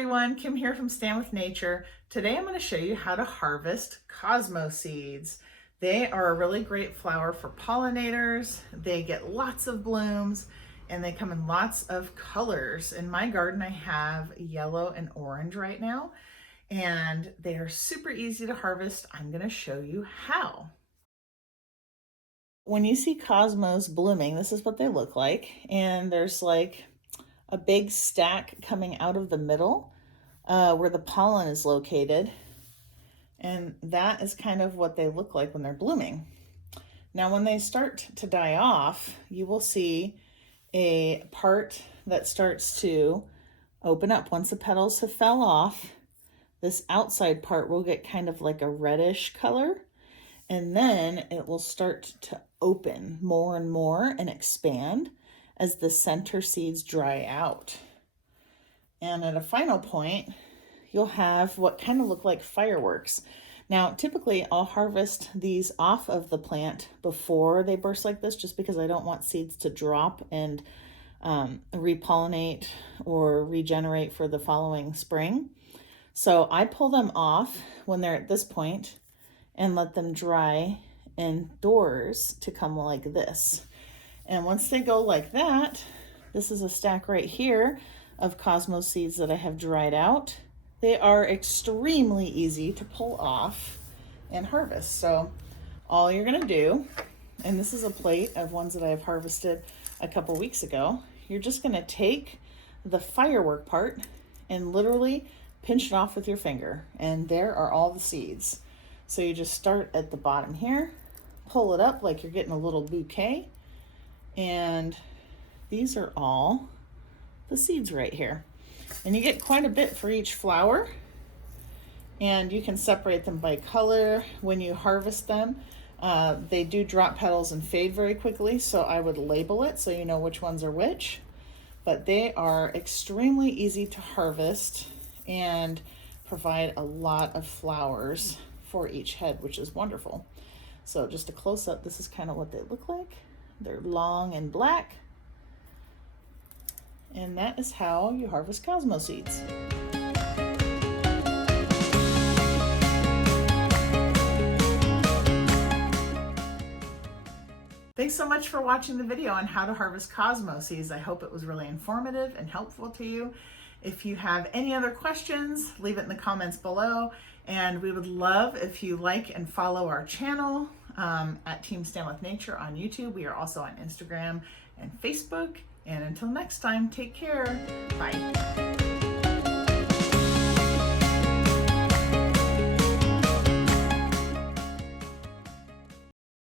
everyone, Kim here from Stand with Nature. Today I'm going to show you how to harvest Cosmo seeds. They are a really great flower for pollinators. They get lots of blooms and they come in lots of colors. In my garden I have yellow and orange right now, and they are super easy to harvest. I'm going to show you how. When you see Cosmos blooming, this is what they look like, and there's like a big stack coming out of the middle where the pollen is located. And that is kind of what they look like when they're blooming. Now, when they start to die off, you will see a part that starts to open up. Once the petals have fell off, this outside part will get kind of like a reddish color, and then it will start to open more and more and expand as the center seeds dry out. And at a final point, you'll have what kind of look like fireworks. Now, typically I'll harvest these off of the plant before they burst like this, just because I don't want seeds to drop and repollinate or regenerate for the following spring. So I pull them off when they're at this point and let them dry indoors to come like this. And once they go like that, this is a stack right here of Cosmos seeds that I have dried out. They are extremely easy to pull off and harvest. So all you're gonna do, and this is a plate of ones that I've harvested a couple weeks ago, you're just gonna take the firework part and literally pinch it off with your finger, and there are all the seeds. So you just start at the bottom here, pull it up like you're getting a little bouquet, and these are all the seeds right here. And you get quite a bit for each flower, and you can separate them by color when you harvest them. They do drop petals and fade very quickly, so I would label it so you know which ones are which. But they are extremely easy to harvest and provide a lot of flowers for each head, which is wonderful. So just a close-up, this is kind of what they look like. They're long and black. And that is how you harvest Cosmo seeds. Thanks so much for watching the video on how to harvest Cosmo seeds. I hope it was really informative and helpful to you. If you have any other questions, leave it in the comments below. And we would love if you like and follow our channel at Team Stand with Nature on YouTube. We are also on Instagram and Facebook. And until next time, take care. Bye.